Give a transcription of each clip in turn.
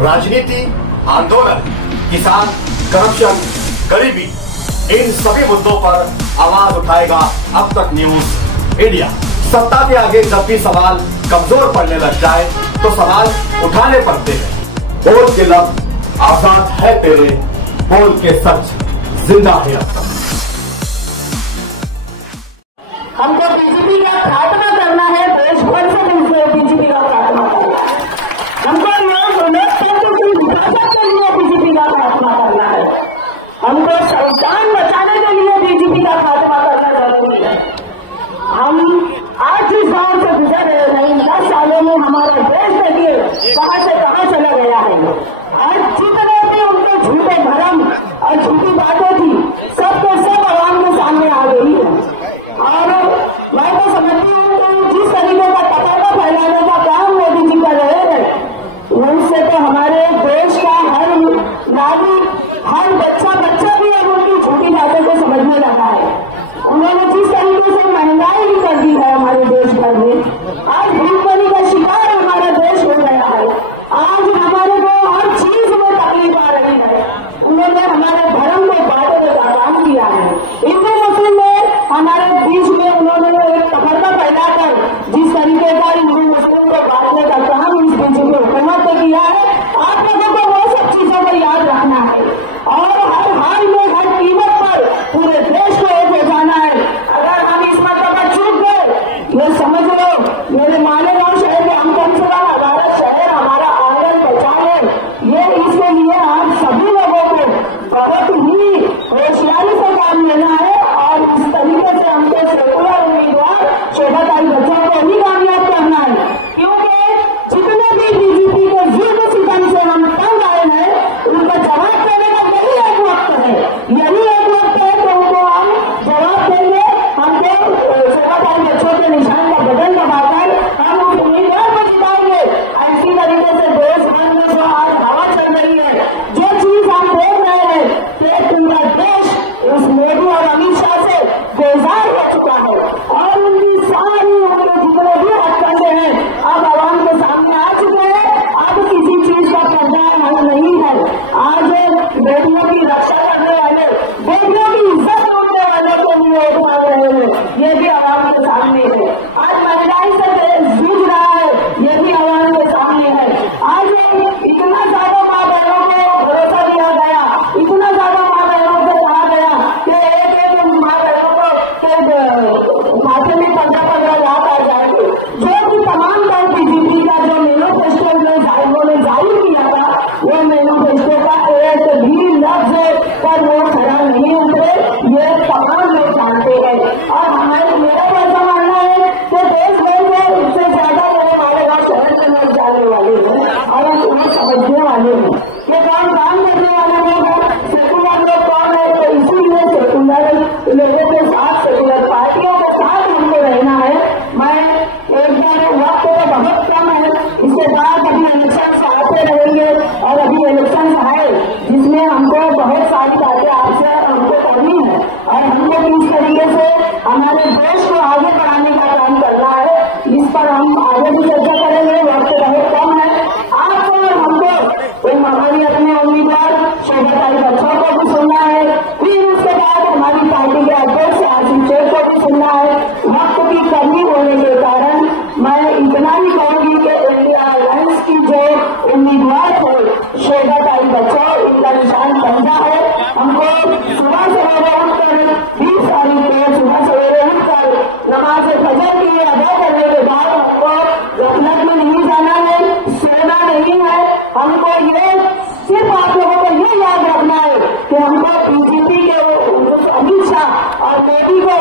राजनीति, आंदोलन, किसान, करप्शन, गरीबी, इन सभी मुद्दों पर आवाज उठाएगा अब तक न्यूज इंडिया। सत्ता के आगे जब भी सवाल कमजोर पड़ने लग जाए तो सवाल उठाने पड़ते हैं। बोल के लफ्ज आजाद है तेरे, बोल के सच जिंदा है अब तक। हमको बीजेपी का खात्मा करना है, देश भर से बीजेपी का खात्मा करना है। हमको लोकतंत्र की हिफाजत के लिए बीजेपी का खात्मा करना है। हमको संविधान बचाने के लिए बीजेपी का खात्मा करना जरूरी है। हम आज जिस गांव से गुजर रहे हैं, 10 सालों में हमारा देश देखिए कहां से कहां चला गया है। आज जितने भी उनके झूठे भरम और झूठी बातें थी, सबको सब आवाम के सामने आ गई है। और मैं तो समझती हूँ कि जिस तरीके का पताका फैलाने का काम मोदी जी कर रहे हैं, उससे तो हमारे देश का हर नागरिक, हर बच्चा भी अब उनकी झूठी बातों को समझने लगा है। उन्होंने जिस तरीके से महंगाई भी कर दी है हमारे देश भर में, आज भूखमरी का शिकार हमारा देश हो गया है। आज हमारे को हर चीज में तकलीफ आ रही है। उन्होंने हमारे धर्म को बांटने का काम किया है। हिंदू मुस्लिम में हमारे बीच में उन्होंने एक तफरका फैलाकर जिस तरीके का हिंदू मुस्लिम को बांटने का काम इस बीजेपी हुकूमत ने किया है, आप लोगों को वो सब चीजों को याद रखना है और हर हाल में हर कीमत पर पूरे देश को एक हो जाना है। अगर हम इस मरतबा चूक गए, ये समझ लो मेरे मालेगांव शहर के हम कम से कम हमारा शहर, हमारा आंगन बचाए। ये इसके लिए आप सभी लोगों को बहुत ही होशियारी से काम लेना है और इस तरीके से हमको सेकुलर उम्मीदवार शोभाताई बच्चों को ही कामयाब करना है। क्योंकि जितने भी बीजेपी के जुल्म सितम से हम तंग आए हैं, उनका जवाब देने का यही एक वक्त है। यही एक वक्त है कि उनको हम जवाब देंगे। हमको शोभाताई बच्चों के निशान का बटन दबाकर हम उस उम्मीदवार को जिताएंगे। ऐसी तरीके से देश भर में जो आज हवा चल रही है, जो चीज हम देख रहे हैं कि पूरा देश उस मोदी और अमित शाह से बेजार हो चुका है और उनकी सारी उनके जितने भी हथकंडे हैं अब आवाम के सामने आ चुके हैं। अब किसी चीज का पर्दा नहीं है। आज बेटियों की रक्षा करने वाले, बेटियों की इज्जत करने वाले को भी वोट मांग रहे हैं, ये भी आवाम के सामने है। आज महिलाएं से जूझ रहा है, ये भी आवाम के सामने है। आज इतना ज्यादा माँ बहनों को भरोसा दिया गया, इतना ज्यादा माँ बहनों को कहा गया कि एक माँ बहनों को माथे में 15-15 लाख आ जाएंगे। जो भी तमाम लोग बीजेपी का जो मैनिफेस्टो में उन्होंने जारी किया था, वो मैनिफेस्टो का एक भी लफ्ज पर वो खड़ा नहीं उतरे, ये तमाम लोग जानते हैं। और मेरा ऐसा मानना है कि देश भर में इससे ज्यादा लोग हमारे गाँव शहर के लोग जानने वाले हैं और उन्हें समझने वाले हैं कि कौन काम करने वाले लोग हैं, सेकुलर लोग कौन है। तो इसीलिए सेकुलर लोगों के साथ, सेकुलर पार्टियों के साथ हमको रहना है। मैं एक बार वक्त तो बहुत कम है, इसके बाद अभी इलेक्शन आते रहेंगे और अभी इलेक्शन आए जिसमें हमको बहुत सारी बातें आपसे हमको करनी है और हमको किस तरीके से हमारे देश को आगे बढ़ाने का काम करना है, इस पर हम आगे भी चर्चा करेंगे। वक्त बहुत कम है। आपको और हमको हमारी अपने उम्मीदवार शोभाताई बच्चों को भी सुनना है, फिर उसके बाद हमारी पार्टी के अध्यक्ष आसिफ शेख को भी सुनना है। वक्त की कमी होने के कारण मैं इतना ही कहूंगी कि इंडिया अलायंस की जो उम्मीदवार थे शोभाताई बच्चों, इनका निशान पंजा है। हमको सुबह सवेरे उठकर 20 तारीख को सुबह सवेरे उठकर नमाज फजर की अदा करने के बाद हमको गफलत में नहीं जाना है, सोना नहीं है। हमको ये सिर्फ आप लोगों को ये याद रखना है कि हमको बीजेपी के अमित शाह और मोदी को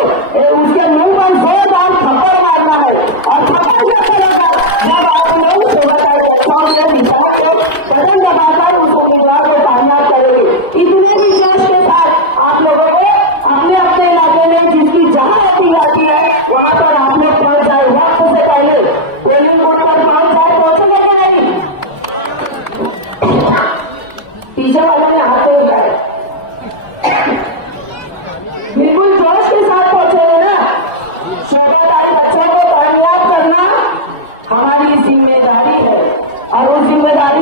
उसके मुंह पर जोरदार थप्पड़ मारना है। और थप्पड़ क्या करेगा जब आप लोग शोभाताई बच्चों के निशान को बटन दबाकर उस उम्मीदवार को कामयाब करेंगे। इतने भी जोश के साथ आप लोगों को अपने अपने इलाके में जिसकी जहां आती जाती है वहां पर आप लोग पहुंच जाए। वक्त से पहले पोलिंग बूथ पर पहुंच जाए। पहुंचेंगे कि नहीं? पीछे वालों ने हाथ हो जाए, बिल्कुल जोश के साथ पहुंचेंगे ना। शोभाताई बच्चों को कामयाब करना हमारी जिम्मेदारी है और उस जिम्मेदारी